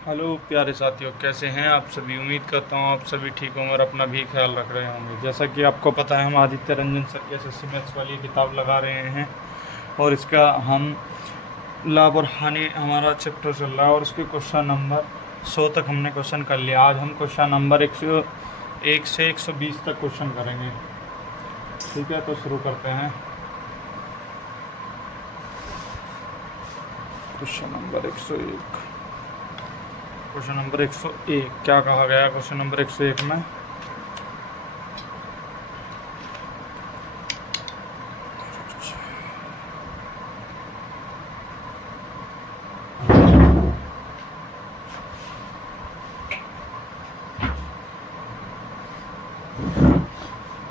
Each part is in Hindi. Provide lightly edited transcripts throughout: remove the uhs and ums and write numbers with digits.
हेलो प्यारे साथियों, कैसे हैं आप सभी। उम्मीद करता हूँ आप सभी ठीक होंगे और अपना भी ख्याल रख रहे होंगे। जैसा कि आपको पता है, हम आदित्य रंजन सर की एसएससी मैथ्स वाली किताब लगा रहे हैं और इसका हम लाभ और हानि हमारा चैप्टर चल रहा है और उसके क्वेश्चन नंबर 100 तक हमने क्वेश्चन कर लिया। आज हम क्वेश्चन नंबर 101 से 120 तक क्वेश्चन करेंगे। ठीक है, तो शुरू करते हैं। Question number 101। क्वेश्चन नंबर 101 क्या कहा गया क्वेश्चन नंबर 101 में।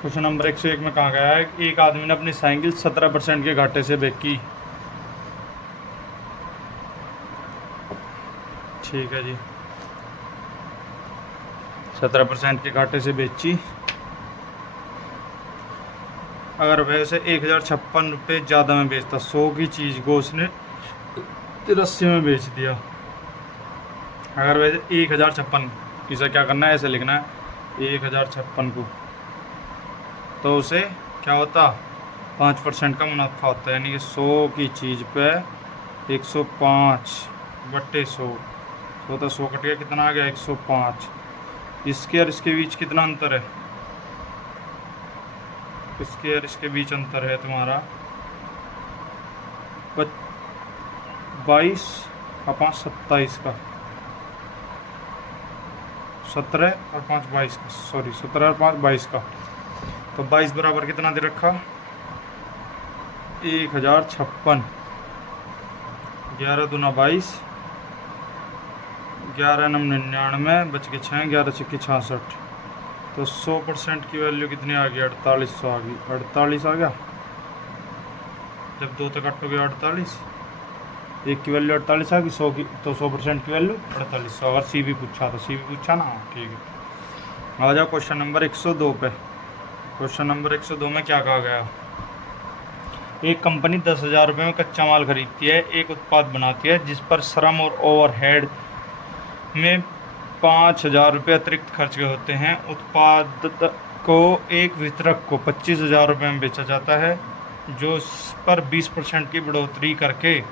क्वेश्चन नंबर 101 में कहा गया है कि एक आदमी ने अपनी साइकिल 17% के घाटे से बेची। ठीक है जी, 17% के घाटे से बेची। अगर वैसे 1056 ज़्यादा में बेचता, 100 की चीज़ को उसने 83 में बेच दिया। अगर वैसे 1056, इसे क्या करना है, ऐसे लिखना है 1056 को, तो उसे क्या होता, 5% का मुनाफा होता है। यानी कि 100 की चीज़ पे 105/100, तो 100 कट गया, कितना आ गया 105। इसके और इसके बीच कितना अंतर है, इसके और इसके बीच अंतर है तुम्हारा 22 और 5 27 का, 17 और 5 22 का, सॉरी 17 और 5 22 का। तो 22 बराबर कितना दे रखा, 1056। 11 दूना 22, 11 नम 99, बच के 6, 11 छक्के 66। तो 100% की वैल्यू कितनी आ गई, 4800 आ गई। 48 आ गया, जब 2 तक काटोगे 48, एक की वैल्यू 48 आ गई, 100 की, तो 100% की वैल्यू 4800। अगर सी भी पूछा तो सी भी पूछा ना, ठीक है। आ जाओ क्वेश्चन नंबर 102 पे। क्वेश्चन नंबर 102 में क्या कहा गया। एक कंपनी 10,000 रुपये में कच्चा माल खरीदती है, एक उत्पाद बनाती है जिस पर श्रम और ओवरहेड में 5,000 रुपये अतिरिक्त खर्च गए होते हैं। उत्पाद को एक वितरक को 25,000 रुपये में बेचा जाता है, जो इस पर 20% की बढ़ोतरी करके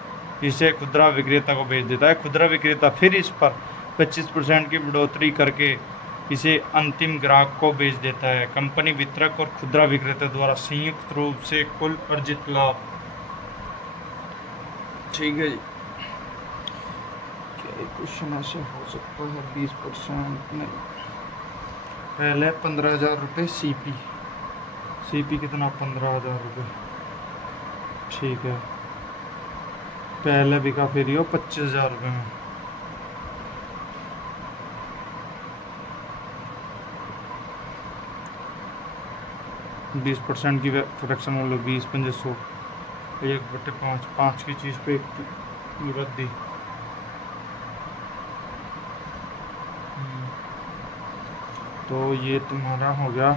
इसे खुदरा विक्रेता को बेच देता है। खुदरा विक्रेता फिर इस पर 25% की बढ़ोतरी करके इसे अंतिम ग्राहक को बेच देता है। कंपनी वितरक और खुदरा विक्रेता द्वारा संयुक्त रूप से कुल अर्जित लाभ। ठीक है जी, क्या क्वेश्चन ऐसे हो सकता है 20% नहीं। पहले 15,000 रुपये सीपी कितना, 15,000 रुपये। ठीक है, पहले बिका फिर यो 25,000 रुपये में। बीस % की फ्रैक्शन मतलब 20 पंजे 100, 1/5, 5 की चीज़ पे 1 की वृद्धि। तो ये तुम्हारा हो गया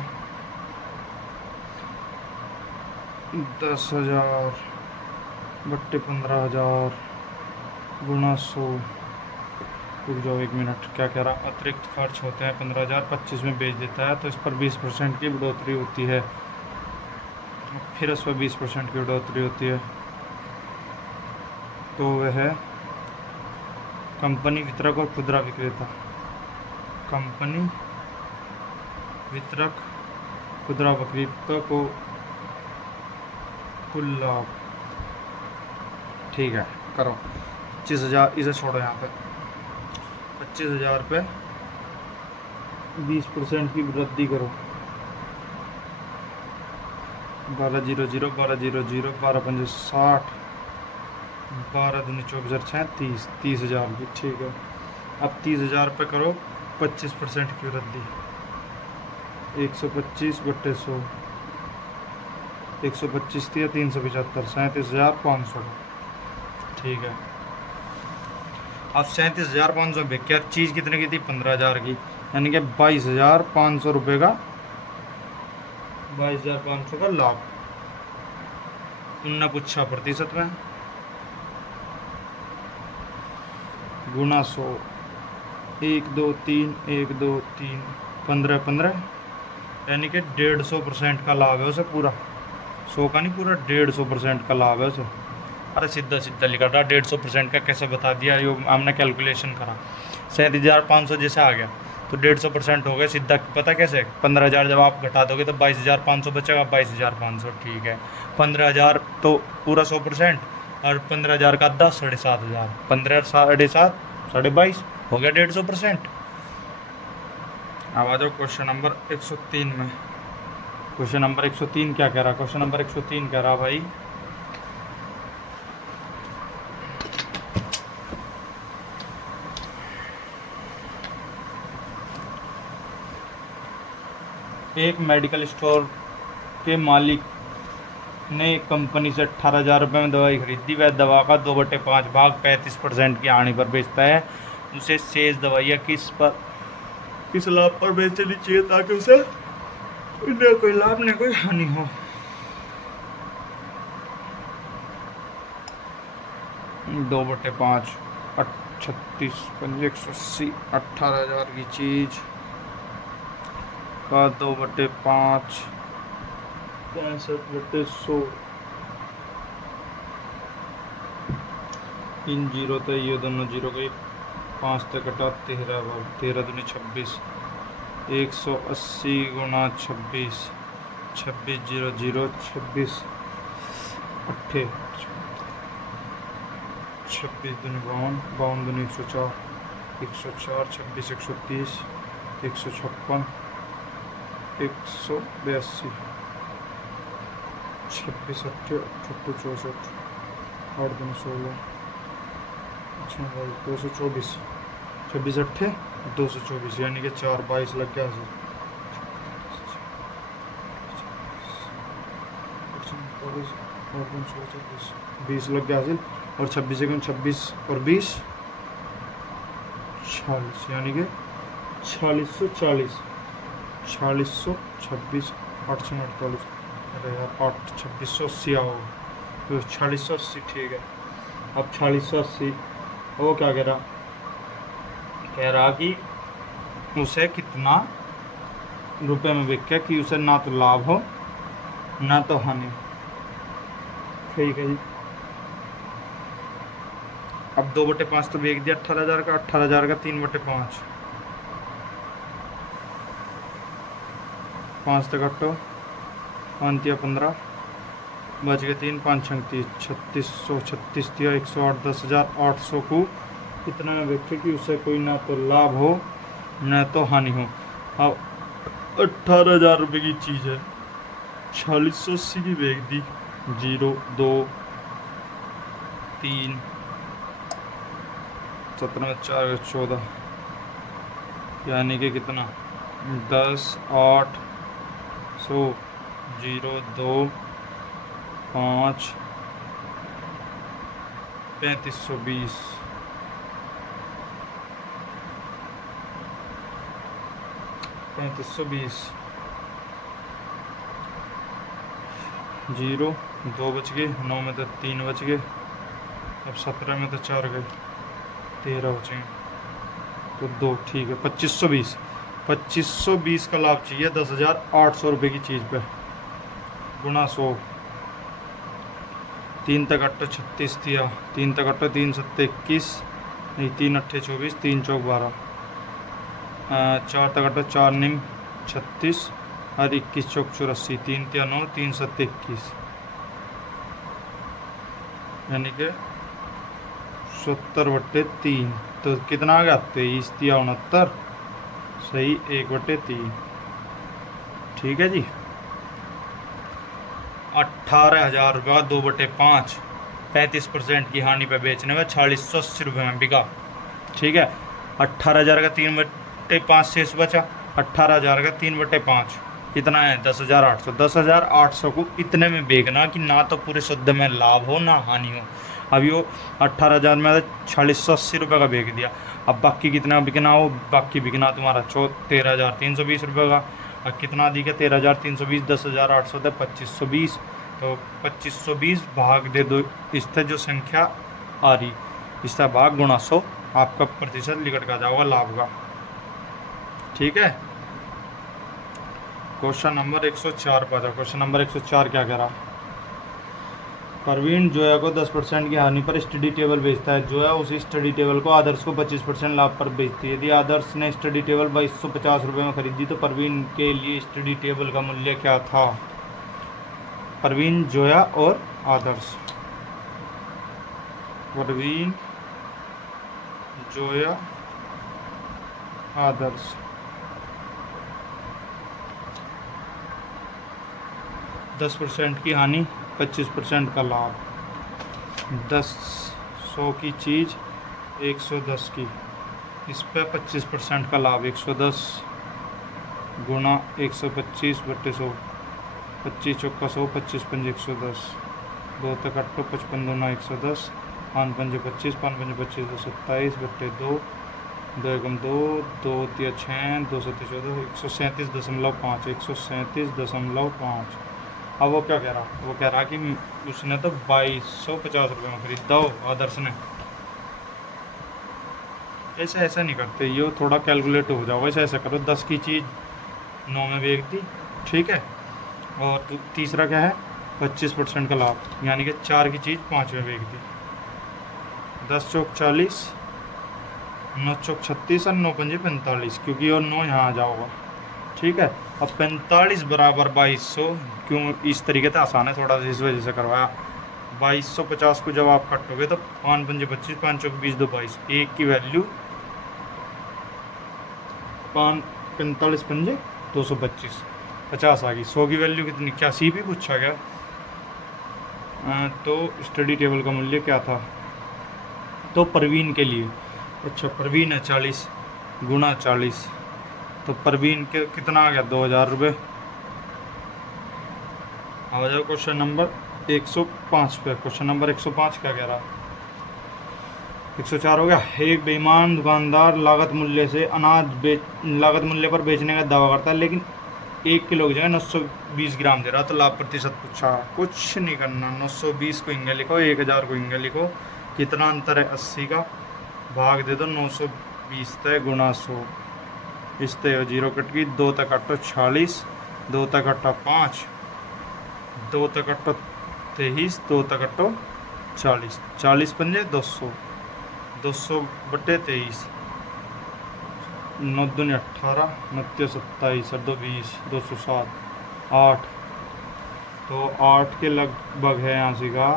10,000/15,000 गुणा 100। रुक जाओ 1 मिनट, क्या कह रहा, अतिरिक्त खर्च होते हैं 15,000, 25 में बेच देता है, तो इस पर 20% की बढ़ोतरी होती है, फिर उस पर 20% की बढ़ोतरी होती है। तो वह है कंपनी वितरक और खुदरा विक्रेता। कंपनी वितरक खुदरा विक्रेता को कुल लाभ। ठीक है, करो 25,000, इसे छोड़ो यहाँ पे। 25,000 पे 20% की वृद्धि करो, 12,000, 12,000, 12 पंजे 60, 12 दूनी 24,000, 30,000 की। ठीक है, अब 30,000 पे करो 25% की वृद्धि, 125/100, 125 थी 375, 37,500। ठीक है, अब 37,500 पे क्या चीज़ कितने की थी, 15,000 की, यानी कि 22,500 रुपये का, 22,500 का लाभ। उनने पूछा प्रतिशत में, गुणा 100, 1 2 3 1 2 3 15 15, यानी कि 150% का लाभ है उसे पूरा, 100 का नहीं, पूरा 150% का लाभ है उसे। अरे सीधा सीधा लिखा था 150% का कैसे बता दिया, यो हमने कैलकुलेशन करा। 37,500 जैसे आ गया तो 150% हो गया सीधा, पता कैसे? 15,000 जब आप घटा दोगे तो 22,500 बचेगा, 22,500 ठीक है। 15,000 तो पूरा 100%, और 15,000 का 10 7,500, 15 7.5 22 हो गया 150%। अब आ जाओ क्वेश्चन नंबर 103 में। क्वेश्चन नंबर 103 क्या कह रहा? क्वेश्चन नंबर 103 कह रहा भाई, एक मेडिकल स्टोर के मालिक ने एक कंपनी से 18,000 रुपये में दवाई खरीदी। वह दवा का 2/5 भाग 35% की हानि पर बेचता है। उसे शेष दवाइयाँ किस लाभ पर बेचनी चाहिए ताकि उसे न कोई लाभ न कोई हानि हो? दो बटे 5 36 180, 18,000 की चीज का 2/5 65/100, इन जीरो तो ये दोनों जीरो गई, 5 तक कटा 13 भाग 13 दूनी 26, 180 गुणा 26, 26 0 0 26 8 26 दूनी 52, 52 दूनी 104, 104 26 130, 156 182, 26 8 64, 8 दूनी 16, 224, 26 8 224, यानी कि 4 22 लग गया सर। 20 लग गया हासिल, और 26 1 26 और 20 46, यानी कि 4640, 4626 848, अरे यार 8 2680 आओ तो 4680 ठीक है। अब 4680 वो क्या कह रहा कि उसे कितना रुपए में बिक के कि उसे ना तो लाभ हो ना तो हानि। ठीक है जी। अब 2/5 तो बेच दिया 18,000 का, 18,000 का 3/5, 5 तक कटो 5 या 15 बच गए 3 5 36 36 दिया 108, 10,800 को कितना में बेचे कि उसे कोई ना तो लाभ हो ना तो हानि हो। अब 18,000 रुपये की चीज़ है, 4680 की बेच दी, 0 2 3 17 4 14, यानी कि कितना 10 8 100 0 2 5 3520, 3520, 0 2 बच गए, 9 में तो 3 बच गए, अब 17 में तो 4 गए, 13 बचेंगे तो 2, ठीक है 2520, 2520 का लाभ चाहिए 10,800 रुपये की चीज़ पे, गुणा 100, 3 तक 8 36 दिया, 3 तक 8 3 7 21, नहीं 3 8 24, 3 चौक 12, 4 तक 8 4 9 36 और 21 चौक 84, 3 3 9 3 7 21, यानी कि 70/3, तो कितना आ गया 23 दिया 69, सही 1/3, ठीक है जी। 18,000 रुपये 2/5 35% की हानि पे बेचने में 4680 रुपये में बिका, ठीक है। 18,000 का 3/5 शेष बचा, 18,000 का 3/5 कितना है 10,800, 10,800 को इतने में बेचना कि ना तो पूरे शुद्ध में लाभ हो ना हानि हो। अब यो 18,000 में 4680 रुपये का बेच दिया, अब बाकी कितना बिकना हो, बाकी बिकना तुम्हारा 13,320 रुपये का, और कितना दी के 13,320, 10,800 थे 2520, तो 2520 भाग दे दो, इससे जो संख्या आ रही इसका भाग गुणा 100 आपका प्रतिशत निकट का जाओगा लाभ का। ठीक है, क्वेश्चन नंबर 104 पर जाओ। क्वेश्चन नंबर 104 क्या कह रहा? प्रवीण जोया को 10% की हानि पर स्टडी टेबल बेचता है। जोया उसी स्टडी टेबल को आदर्श को 25% लाभ पर बेचती है। यदि आदर्श ने स्टडी टेबल 2250 रुपये में खरीदी तो प्रवीण के लिए स्टडी टेबल का मूल्य क्या था? प्रवीण, जोया और आदर्श। प्रवीण, जोया, आदर्श। 10% की हानि, 25% का लाभ। 100 की चीज़ 110 की, इस पर 25% का लाभ। 110 गुणा 125 बट्टे 100, 25 चौका 100, 25 पंजे 110, 2 तक अट्ठो 55 दूना 110, 5 पंजे 25, 5 पंजे 25, 227 बट्टे 2, 2 एकम 2, 2 तिया 6, 2 सत्ती 14, 137.5, 137.5। अब वो क्या कह रहा? वो कह रहा कि उसने तो 2250 रुपये में खरीदा हो आदर्श ने। ऐसा नहीं करते, ये थोड़ा कैलकुलेट हो जाओ। ऐसा करो, 10 की चीज़ 9 में बेच दी, ठीक है। और तीसरा क्या है? 25% का लाभ, यानी कि 4 की चीज़ 5 में बेच दी। 10 चौक 40, 9 चौक 36 और 9 पंजे 45, क्योंकि और 9 यहाँ आ जाओगा, ठीक है। अब 45 बराबर 2200, क्यों इस तरीके से आसान है थोड़ा सा, इस वजह से करवाया। 2250 को जब आप काटोगे तो 5 पंजे 25, 5 चौक 20, 2 22, एक की वैल्यू 45 पंजे 225, 50 आ गई। 100 की वैल्यू कितनी? क्या सी भी पूछा गया? तो स्टडी टेबल का मूल्य क्या था? तो प्रवीण के लिए, अच्छा प्रवीण है 40 गुणा 40, तो प्रवीण के कितना आ गया? 2000 रुपये। आ जाओ क्वेश्चन नंबर 105 पे। क्वेश्चन नंबर 105 क्या कह रहा? 104 हो गया। एक बेईमान दुकानदार लागत मूल्य पर बेचने का दावा करता है, लेकिन 1 किलो की जगह 920 ग्राम दे रहा। तो लाभ प्रतिशत पूछा, कुछ नहीं करना, 920 को इंगे लिखो, 1000 को इंगे लिखो। कितना अंतर है? 80 का, भाग दे दो 920 तय गुणा 100, इस तय 0 कट की, 2 तक अट्ठो 46, 2 तक अट्ठा 5, 2 तक अट्ठो 23, 2 तक अट्ठो 40, 40 पंजे 200, 200 बटे 23, 9 दूनी 18, 9 27 और 2 20, 207, 8। तो 8 के लगभग है यहाँ से का,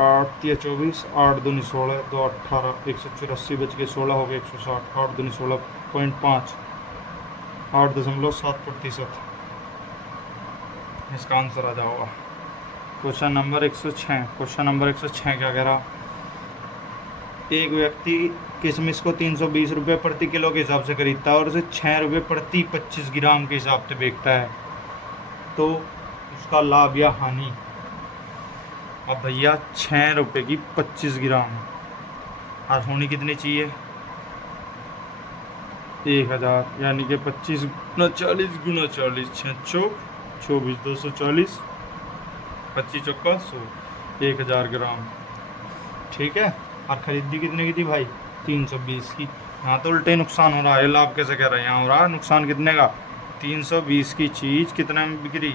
8 तिया 24, 8 दूनी 16, 2 18, 184 बच के 16 हो गए 160, 8 दूनी 16.5, 8.7%। इसका आंसर आ जाओगा। Question number 106। क्वेश्चन नंबर 106 क्या कह रहा? एक व्यक्ति किशमिश को 320 रुपये प्रति किलो के हिसाब से खरीदता है और उसे 6 रुपये प्रति 25 ग्राम के हिसाब से बेचता है, तो उसका लाभ या हानि? अब भैया 6 रुपये की 25 ग्राम और होनी कितनी चाहिए? 1000, यानी कि 25 गुना 40 गुना 40, 6 चौक 24, 240, 25 चौका 100, 1000 ग्राम, ठीक है। और खरीदी कितने की थी भाई? 320 की। यहाँ तो उल्टे नुकसान हो रहा है, लाभ कैसे कह रहे हैं? यहाँ हो रहा है नुकसान कितने का? 320 की चीज़ कितने में बिक रही?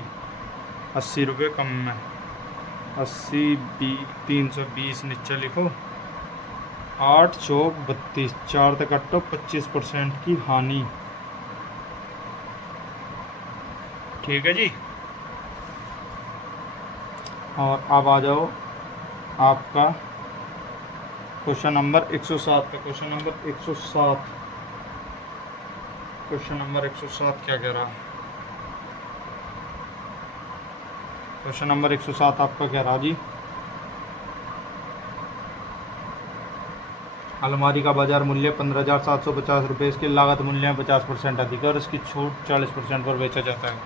80 रुपये कम में। 80 320 नीचे लिखो, 8 चौक 32, 4 तक अट्ठो 25% की हानि, ठीक है जी। और अब आ जाओ आपका क्वेश्चन नंबर 107 पे। क्वेश्चन नंबर 107, क्वेश्चन नंबर 107 क्या कह रहा? क्वेश्चन नंबर 107 आपका कह रहा जी, अलमारी का बाजार मूल्य 15,750 रुपये, इसके लागत मूल्य में 50% अधिक है और इसकी छूट 40% पर बेचा जाता है।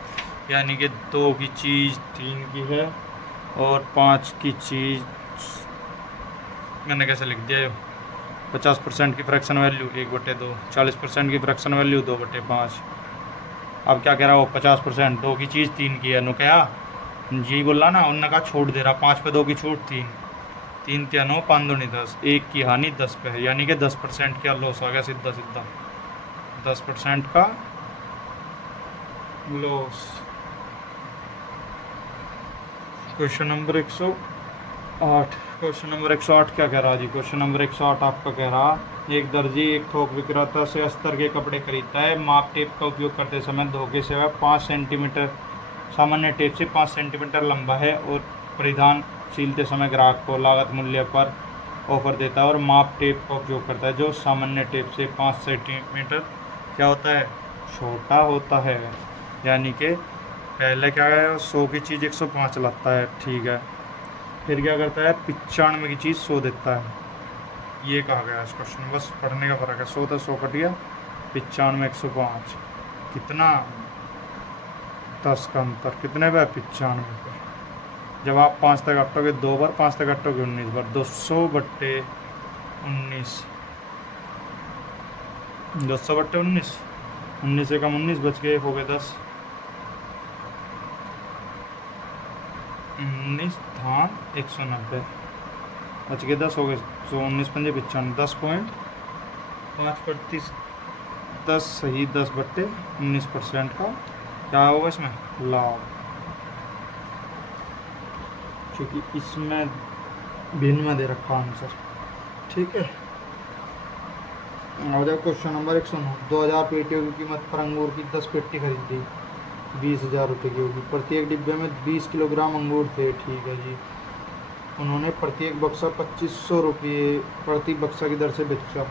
यानी कि 2 की चीज़ 3 की है और 5 की चीज़ मैंने कैसे लिख दिया? 50% की फ्रैक्शन वैल्यू 1/2, 40% की फ्रैक्शन वैल्यू 2/5। अब क्या कह रहा हो? 50%, 2 की चीज़ 3 की है। नो क्या जी बोला ना, उनने कहा छूट दे रहा, 5 पे 2 की छूट 3, 3 तिया 9, 5 दूनी 10, 1 की हानि 10 पे है, यानी कि 10% का लॉस आ गया सीधा सीधा, 10% का loss. Question number 108, question number 108 क्या कह रहा जी? क्वेश्चन नंबर 108 आपका कह रहा, एक दर्जी एक थोक विक्रेता से अस्तर के कपड़े खरीदता है। माप टेप का उपयोग करते समय धोखे से वह 5 सेंटीमीटर सामान्य टेप से 5 सेंटीमीटर लंबा है और परिधान सीलते समय ग्राहक को लागत मूल्य पर ऑफर देता है और माप टेप का उपयोग करता है जो सामान्य टेप से 5 सेंटीमीटर क्या होता है, छोटा होता है। यानी कि पहले क्या है, 100 की चीज़ 105 लाता है, ठीक है, फिर क्या करता है 95 की चीज़ 100 देता है। ये कहा गया इस क्वेश्चन, बस पढ़ने का फर्क है, 100 था 100 कट गया, 95 105 कितना, 10 का अंतर, कितने पे 95 पे। जब आप 5 तक काटोगे 2 बार, 5 तक काटोगे 19 बार, 200/19, 200/19, 19 से कम 19 बच गए, हो गए 10, 19 धान 190 बच गए 10, हो गए 19 पंजे 95, 10.5%, 10 सही 10/19% का क्या होगा इसमें लाभ, क्योंकि इसमें भिन्न में दे रखा आंसर, ठीक है। और जब क्वेश्चन नंबर 109, 2000 पेटियों की कीमत पर अंगूर की 10 पेटी खरीदी, 20,000 रुपये की होगी। प्रत्येक डिब्बे में 20 किलोग्राम अंगूर थे, ठीक है जी। उन्होंने प्रत्येक बक्सा 2500 रुपये प्रति बक्सा की दर से बेचा,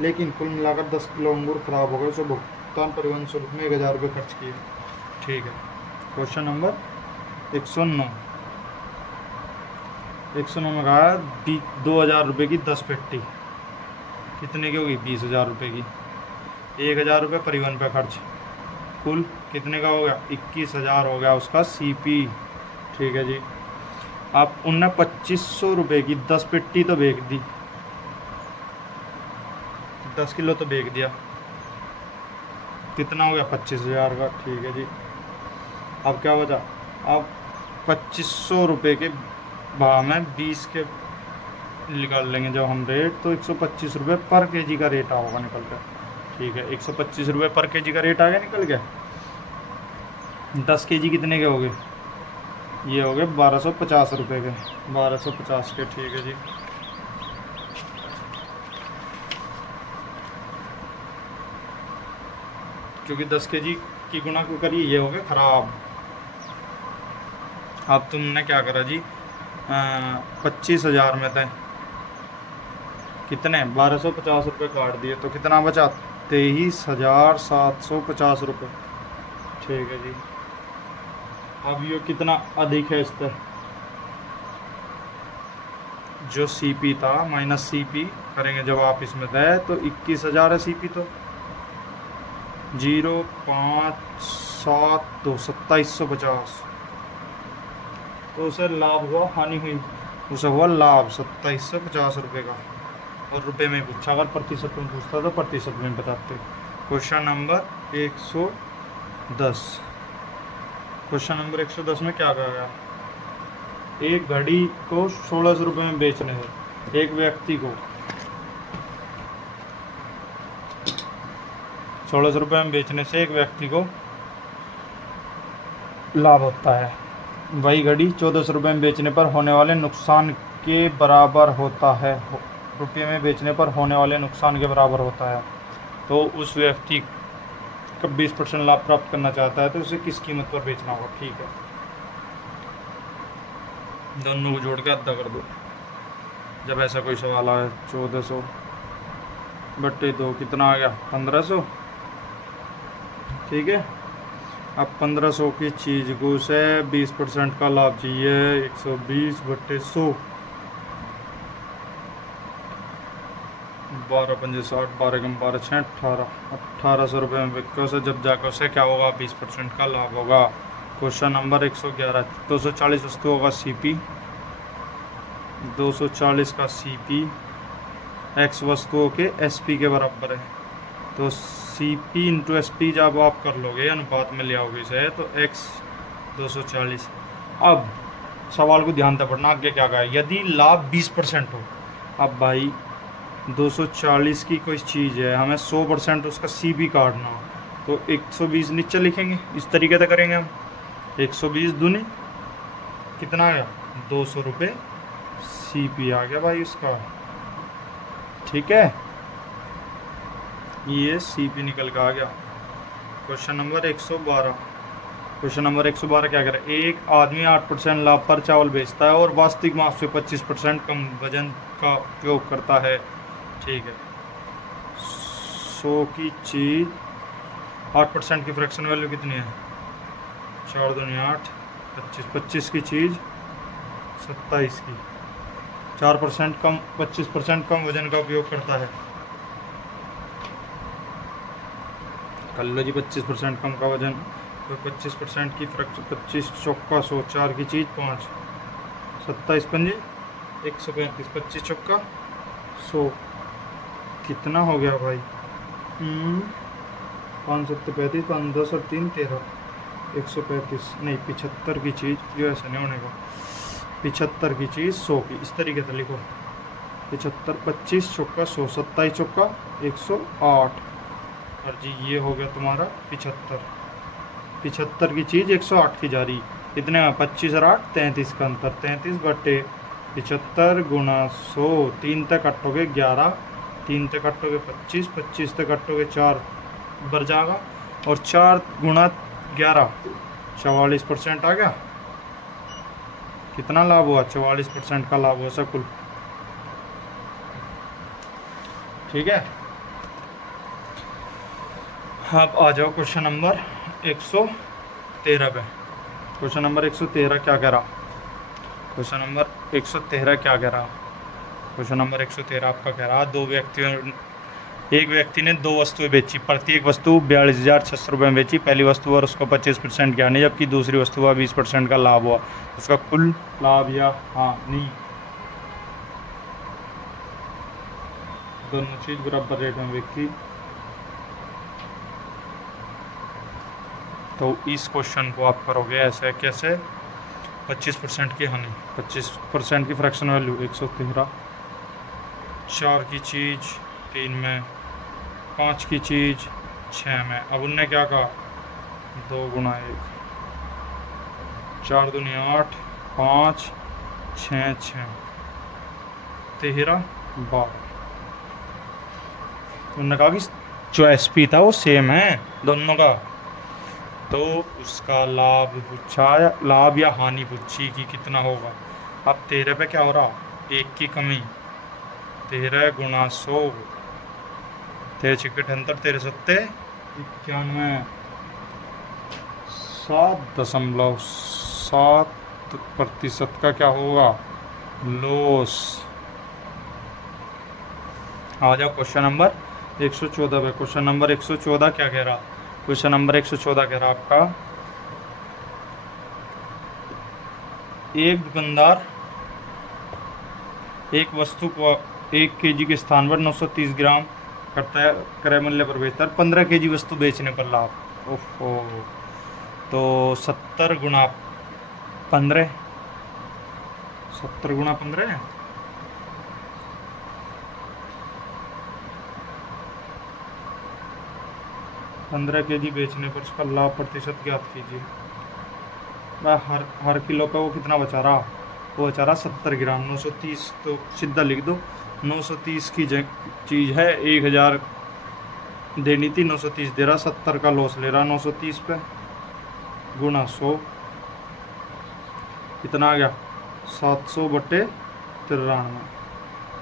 लेकिन कुल मिलाकर 10 किलो अंगूर खराब हो गए, उसे भुगतान परिवहन शुल्क में 1000 रुपये खर्च किए, ठीक है। क्वेश्चन नंबर 109, 109 में कहा 2000 रुपये की 10 पेटी कितने की होगी, 20,000 रुपये की, 1000 रुपये परिवहन पे खर्च, कुल कितने का हो गया, 21,000 हो गया उसका सीपी, ठीक है जी। आप उनने 2500 रुपये की 10 पेटी तो बेच दी, 10 किलो तो बेच दिया, कितना हो गया 25,000 का, ठीक है जी। अब क्या बचा, अब 2500 रुपये के भाव में 20 के निकाल लेंगे जब हम रेट, तो 125 रुपये पर केजी का रेट आओगा निकल कर, ठीक है। 125 रुपये पर केजी का रेट आ गया निकल गया। 10 केजी कितने के हो गए, ये हो गए 1250 रुपये के, 1250 के, ठीक है जी। क्योंकि 10 केजी की गुना क्यों करिए, ये हो गए खराब। अब तुमने क्या करा जी, 25,000 में थे कितने, 1250 रुपये काट दिए, तो कितना बचा 23,750 रुपये, ठीक है जी। अब ये कितना अधिक है, इस पर जो सीपी था माइनस सीपी करेंगे जब आप इसमें थे, तो 21,000 है सीपी, तो 0,572 2750, तो उसे लाभ हुआ हानि हुई, उसे हुआ लाभ 2750 रुपये का, और रुपये में पूछा, अगर प्रतिशत में पूछता तो प्रतिशत में बताते। क्वेश्चन नंबर 110, क्वेश्चन नंबर 110 में क्या कहा गया, एक घड़ी को 1600 रुपये में बेचने हैं, एक व्यक्ति को 1600 रुपये में बेचने से एक व्यक्ति को लाभ होता है, वही घड़ी 1400 रुपये में बेचने पर होने वाले नुकसान के बराबर होता है, रुपये में बेचने पर होने वाले नुकसान के बराबर होता है। तो उस व्यक्ति का 20% लाभ प्राप्त करना चाहता है, तो उसे किस कीमत पर बेचना होगा, ठीक है। दोनों को जोड़ के अद्धा कर दो, जब ऐसा कोई सवाल आए। 1400/2 कितना आ गया, 1500, ठीक है। अब 1500 की चीज़ को उसे 20% का लाभ चाहिए, 120/100, 12 पंजे 60, 12 कम 12 6 18, 1800 रुपये में बिक उसे जब जाकर उसे क्या होगा, 20% का लाभ होगा। क्वेश्चन नंबर 111, 240 वस्तुओं का सीपी, 240 का सीपी एक्स वस्तुओं के एसपी के बराबर है, तो सीपी इंटू एसपी जब आप कर लोगे अनुपात में ले आओगे इसे, तो एक्स 240। अब सवाल को ध्यान से पढ़ना, आगे क्या कहा है। यदि लाभ 20% हो, अब भाई 240 की कोई चीज़ है, हमें 100% उसका सी भी काटना हो, तो 120 नीचे लिखेंगे, इस तरीके से करेंगे हम। 120 दूनी कितना आ गया, 200 रुपये सी पी आ गया भाई उसका, ठीक है, ये सी पी निकल के आ गया। क्वेश्चन नंबर 112, क्वेश्चन नंबर 112 क्या करें। एक आदमी 8% लाभ पर चावल बेचता है और वास्तविक माप से 25% कम वजन का उपयोग करता है, ठीक है। 100 की चीज़ 8% की फ्रैक्शन वैल्यू कितनी है, 4 दूनी 8, 25, 25 की चीज़ 27 की, 4% कम, 25% कम वजन का उपयोग करता है, कर लो जी 25% कम का वजन, तो 25% की फ्रैक्शन, 25 चौका 100, 4 की चीज़ 5, 27 पंजे 135, 25 चौका 100, कितना हो गया भाई, 5 7 35, 5 2 और 3 13, 135 नहीं 75 की चीज़, जो ऐसा नहीं होने का, 75 की चीज़ 100 की, इस तरीके से लिखो, 75, 25 चौका 100, 27 चौका 108, और जी ये हो गया तुम्हारा 75, 75 की चीज़ 108 की जा रही, कितने में 25 और 8 33 का अंतर, 33 बटे 75 गुना 100, 3 तक कटोगे 11, 3 तक कटोगे 25, 25 तक कटोगे 4 बढ़ जाएगा, और 4 गुना 11 44% आ गया, कितना लाभ हुआ, 44% का लाभ हुआ सब, ठीक है। अब आ जाओ क्वेश्चन नंबर 113 पे। क्वेश्चन नंबर 113 क्या कह रहा, क्वेश्चन नंबर 113 क्या कह रहा, क्वेश्चन नंबर 113 आपका कह रहा, एक व्यक्ति ने 2 वस्तुएं बेची, प्रत्येक वस्तु 42,600 रुपये में बेची, पहली वस्तु और उसको 25% की हानि, जबकि दूसरी वस्तु का 20% का लाभ हुआ, उसका कुल लाभ या हानि, दोनों चीज़ बराबर रेट में बेची। तो इस क्वेश्चन को आप करोगे ऐसे, कैसे, 25% की हानि, 25% की फ्रैक्शन वैल्यू 113, 4 की चीज़ 3 में, 5 की चीज़ 6 में, अब उनने क्या कहा, 2 गुना 1, 4 दूनी 8, 5 6 6 13 12, उन्होंने कहा कि जो एस पी था वो सेम है दोनों का, तो उसका लाभ पूछा, लाभ या हानि पूछी कि कितना होगा। अब 13 पे क्या हो रहा, 1 की कमी, 13 गुना 100, 13 छिक्के 78, 13 सत्ते 91, 7.7% का क्या होगा, लॉस। आ जाओ क्वेश्चन नंबर 114 पे। क्वेश्चन नंबर 114 क्या कह रहा, क्वेश्चन नंबर 114 कह रहा आपका, एक दुकानदार एक वस्तु को 1 kg के स्थान पर 930 ग्राम करता है, क्रय मूल्य पर बेचता है, 15 kg वस्तु बेचने पर लाभ, ओहो, तो 70 गुना 15, 70 गुना 15, 15 kg बेचने पर उसका लाभ प्रतिशत ज्ञात कीजिए। हर किलो पे वो कितना बचा रहा, वो बचा रहा 70 ग्राम, 930, तो सीधा लिख दो, 930 की चीज़ है, 1000 देनी थी, 930 दे रहा, 70 का लॉस ले रहा, 930 पे गुना 100, कितना आ गया, 700 बटे 93,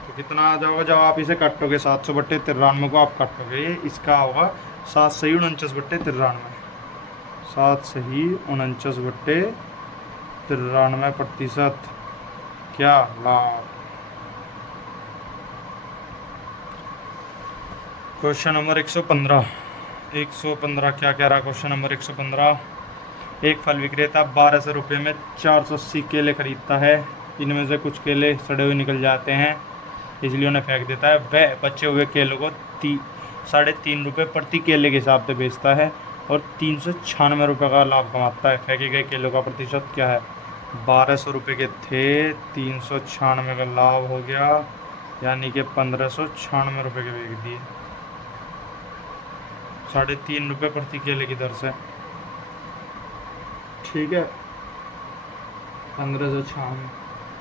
तो कितना आ जाओगा, जब आप इसे काटोगे 700 बटे 93 को आप काटोगे, इसका होगा 7 सही 49 बटे 93, 7 सही 49 बटे 93% क्या लाभ। क्वेश्चन नंबर 115, 115 क्या कह रहा, क्वेश्चन नंबर 115, एक फल विक्रेता 1200 रुपये में 480 केले खरीदता है, इनमें से कुछ केले सड़े हुए निकल जाते हैं, इसलिए उन्हें फेंक देता है, वह बचे हुए केलों को 3.5 रुपये प्रति केले के हिसाब से बेचता है और 396 रुपये का लाभ कमाता है, फेंके गए केलों का प्रतिशत क्या है, 1200 रुपये के थे, 396 का लाभ हो गया, यानी कि 1596 रुपये के बेच दिए। 3.5 रुपये प्रति केले की दर से। ठीक है, 1596,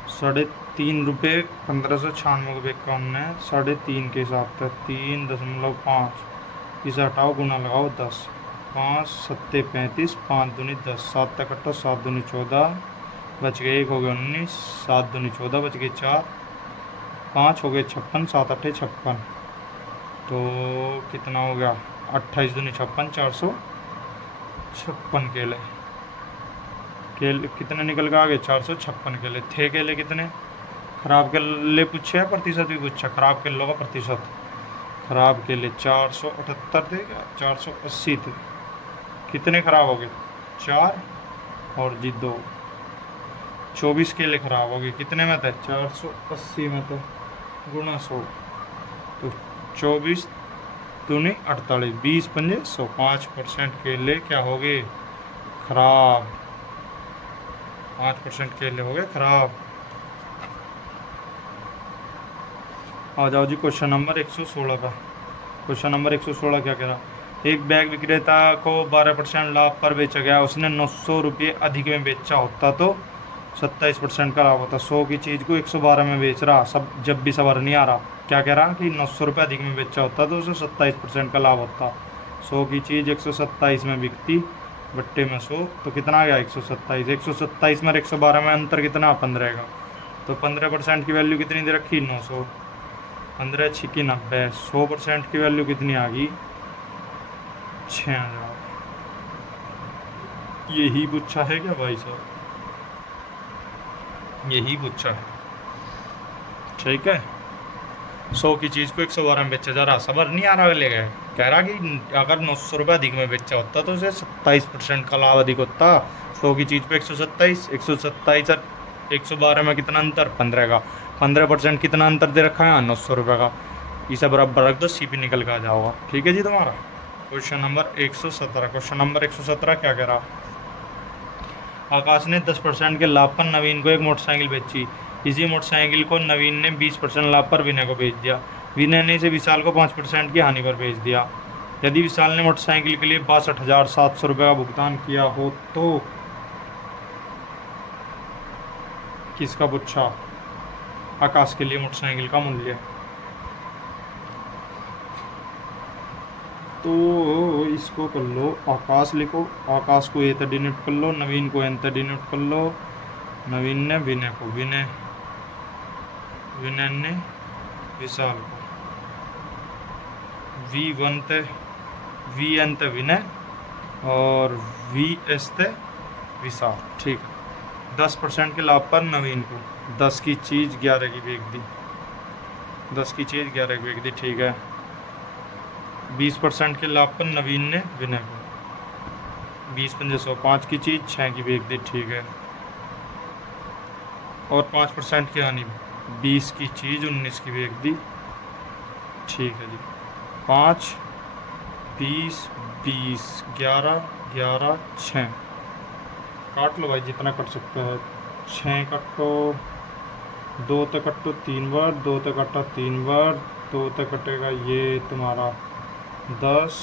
3.5 रुपये 1596 को बेच का हमने 3.5 के हिसाब से 3.5 इसे हटाओ, गुना लगाओ 10, 5 सत्ते 35, 5 दूनी 10, 7 तक कटो, 7 दूनी 14, बच गए 1 हो गए 19, 7 दूनी 14, बच गए 4, 5 हो गए 56, 7 अट्ठे 56, तो कितना हो गया 28 दूनी 56, 456 केले। केले कितने निकल के आ गए 456 केले। थे केले कितने? खराब केले पूछे है, प्रतिशत भी पूछा, खराब केलों का प्रतिशत। खराब केले 478 थे क्या, 480 थे। कितने खराब हो गए? 4 और जी 2, 24 केले खराब हो गए। कितने में थे? 480 में थे, गुना 100, तो 24 दूनी 48, 20 पंजे 100, 5% केले क्या हो गए? खराब। 5% केले हो गए खराब। आ जाओ जी क्वेश्चन नंबर 116 का। क्वेश्चन नंबर 116 क्या कह रहा? एक बैग विक्रेता को 12% लाभ पर बेचा गया, उसने 900 रुपये अधिक में बेचा होता तो 27% का लाभ होता। 100 की चीज़ को 112 में बेच रहा, सब जब भी सवार नहीं आ रहा, क्या कह रहा कि 900 रुपये अधिक में बेचा होता तो उसे 27% का लाभ होता। 100 की चीज़ 127 में बिकती, बट्टे में 100, तो कितना आ गया 127। 127 में 112 में अंतर कितना? 15 का। तो 15% की वैल्यू कितनी दे रखी? 900। 15 छिकी 90, 100% की वैल्यू कितनी आ गई? 6000। यही पूछा है क्या भाई साहब? यही पूछा है, ठीक है। 100 की चीज़ को 112 में बेचा जा रहा, सबर नहीं आ रहा अगले का, कह रहा कि अगर 900 रुपये अधिक में बेचा होता तो उसे 27% का लाभ अधिक होता। 100 की चीज़ पे 127, 127 और 112 में कितना अंतर? 15 का। 15% कितना अंतर दे रखा है? 900 रुपये का। इसे बराबर रख दो, सीपी निकल के आ जाओगा। ठीक है जी तुम्हारा क्वेश्चन नंबर 117। क्वेश्चन नंबर 117 क्या कह रहा? आकाश ने 10% के लाभ पर नवीन को एक मोटरसाइकिल बेची। इसी मोटरसाइकिल को नवीन ने 20% लाभ पर विनय को बेच दिया। विनय ने इसे विशाल को 5% की हानि पर बेच दिया। यदि विशाल ने मोटरसाइकिल के लिए 62,700 रुपये का भुगतान किया हो तो किसका पूछा? आकाश के लिए मोटरसाइकिल का मूल्य। तो इसको कर लो, आकाश लिखो, आकाश को ए तक डिनोट कर लो, नवीन को एन तक डिनोट कर लो। नवीन ने विनय को, विनय ने विशाल को, V1 ते VN ते विनय और VS ते विशाल। ठीक, 10% के लाभ पर नवीन को 10 की चीज़ 11 की बेच दी, 10 की चीज़ 11 की बेच दी। ठीक है, 20% के लाभ पर नवीन ने विनय को 20 पंजे 100, 5 की चीज़ 6 की बेच दी। ठीक है, और 5% की हानि, 20 की चीज़ 19 की बेच दी। ठीक है जी, 5 20 20 11 11 6 काट लो भाई जितना कट सकता है। 6 कटो, 2 तक कटो 3 बार, 2 तक कटा 3 बार, 2 तक कटेगा ये तुम्हारा 10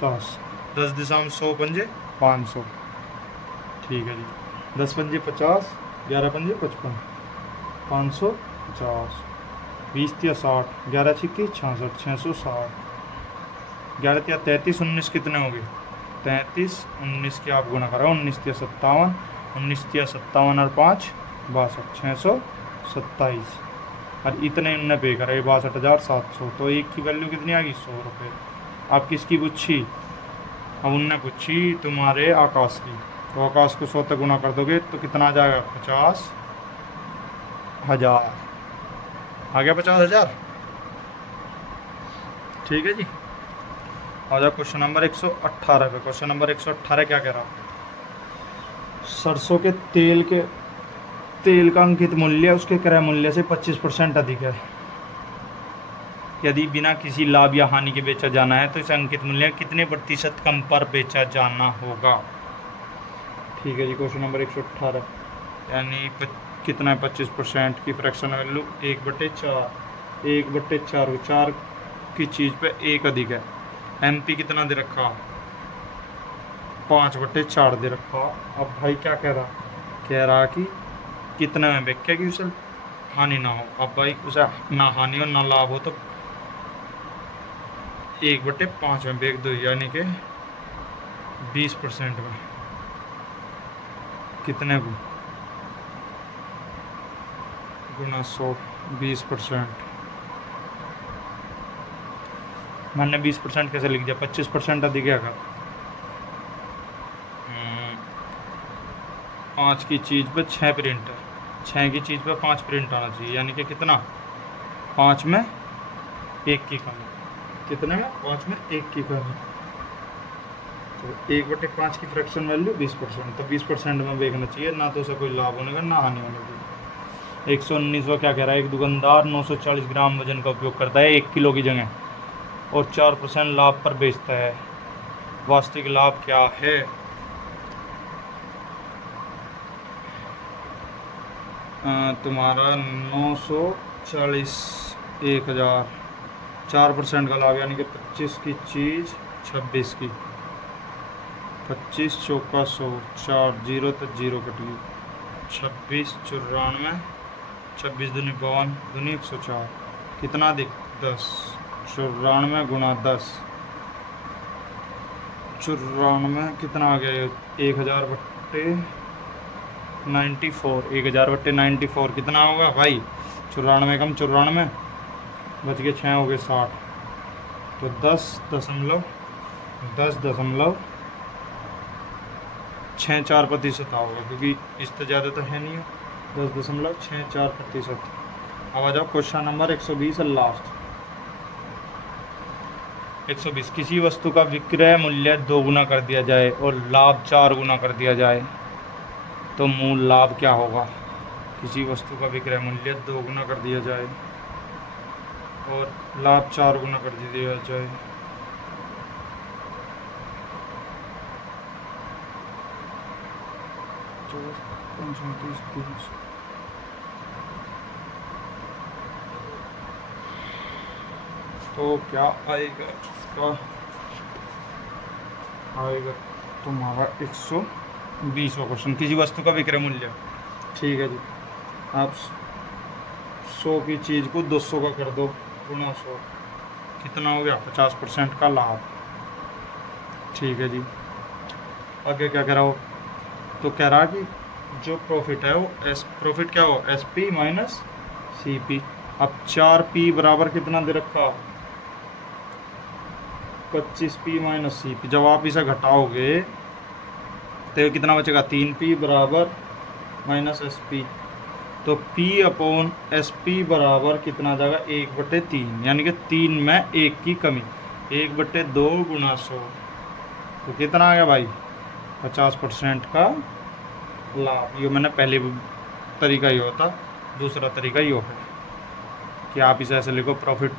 10 10 दिशा में 100 पंजे 500। ठीक है जी, 10 पंजे 50, 11 पंजे 55, 550, 20 तिया 60, 11 छिक्की 66, 660, 11 तिया 33, 19 कितने हो गए? 33, 19 की आप गुना करो, 19 तिया 57, 19 तिया 57 और 5 62, 627, और इतने इनने पे करे 62,700। तो एक की वैल्यू कितनी आ गई? 100 रुपये। आप किसकी पूछी? अब उनने पूछी तुम्हारे आकाश की। तो आकाश को 100 तक गुना कर दोगे तो कितना आ जाएगा? 50,000 आ गया, 50,000। ठीक है जी, आ जाओ क्वेश्चन नंबर 118 पे। क्वेश्चन नंबर 118 क्या कह रहा? सरसों के तेल का अंकित मूल्य उसके क्रय मूल्य से 25% अधिक है। यदि बिना किसी लाभ या हानि के बेचा जाना है तो इस अंकित मूल्य कितने प्रतिशत कम पर बेचा जाना होगा? ठीक है जी, क्वेश्चन नंबर 118। यानी कितना है 25% की फ्रैक्शन वैल्यू 1/4। 1/4 4 की चीज़ पे 1 अधिक है। MP कितना दे रखा 5/4 दे रखा। अब भाई क्या कह रहा कि कितना में बेचे कि उसे हानि ना हो। अब भाई उसे ना हानि हो ना लाभ हो तो 1/5 में बेच दो, यानी कि 20% में कितने को गुना 100 20%। मैंने 20% कैसे लिख दिया 25% अधिक है का 5 की चीज़ पे 6 प्रिंट है, 6 की चीज़ पे 5 प्रिंट आना चाहिए, यानी कि कितना 5 में 1 की कमी। कितने में 5 में 1 की कमी। तो 1/5 की फ्रैक्शन वैल्यू 20%, तो 20% में बेचना चाहिए, ना तो उसे कोई लाभ होने का ना हानि होने की। 119वां क्या कह रहा है, एक दुकानदार 940 ग्राम वजन का उपयोग करता है 1 किलो की जगह और 4% लाभ पर बेचता है। वास्तविक लाभ क्या है। तुम्हारा 940 1000 4% का लाभ, यानी कि 25 की चीज़ 26 की, 25 चौका 100 4 0 तो 0 कट गई। 26 94 26 दूनी 52 दूनी 104 कितना दिख 10 94 गुणा 10 94 कितना आ गया 1000/94 1000/94 कितना होगा भाई 94 कम 94 बच के 6 हो गए 60, तो 10.64% होगा, क्योंकि इससे ज़्यादा तो है नहीं है। 10.64%। अब आ जाओ क्वेश्चन नंबर 120 लास्ट। 120 किसी वस्तु का विक्रय मूल्य 2 गुना कर दिया जाए और लाभ 4 गुना कर दिया जाए तो मूल लाभ क्या होगा। किसी वस्तु का विक्रय मूल्य 2 गुना कर दिया जाए और लाभ 4 गुना कर दिया जाए तो क्या आएगा इसका, आएगा तुम्हारा 120वां क्वेश्चन। किसी वस्तु का विक्रय मूल्य, ठीक है जी, आप 100 की चीज़ को 200 का कर दो गुणा 100 कितना हो गया 50% का लाभ। ठीक है जी, आगे क्या कह रहा हो, तो कह रहा कि जो प्रॉफिट है वो प्रॉफिट क्या हो SP माइनस CP। अब 4P बराबर कितना दे रखा 25P माइनस CP। जब आप इसे घटाओगे तो कितना बचेगा 3P बराबर माइनस SP, तो P/SP बराबर कितना जाएगा 1/3, यानी कि 3 में 1 की कमी 1/2 गुणा 100, तो कितना आ गया भाई 50% का लाभ। ये मैंने पहले तरीका ये होता, दूसरा तरीका ये है कि आप इसे ऐसे लिखो प्रॉफिट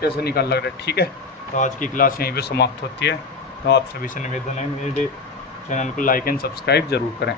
कैसे निकाल लग रहा है। ठीक है, तो आज की क्लास यहीं पे समाप्त होती है। तो आप सभी से निवेदन है मेरे चैनल को लाइक एंड सब्सक्राइब ज़रूर करें।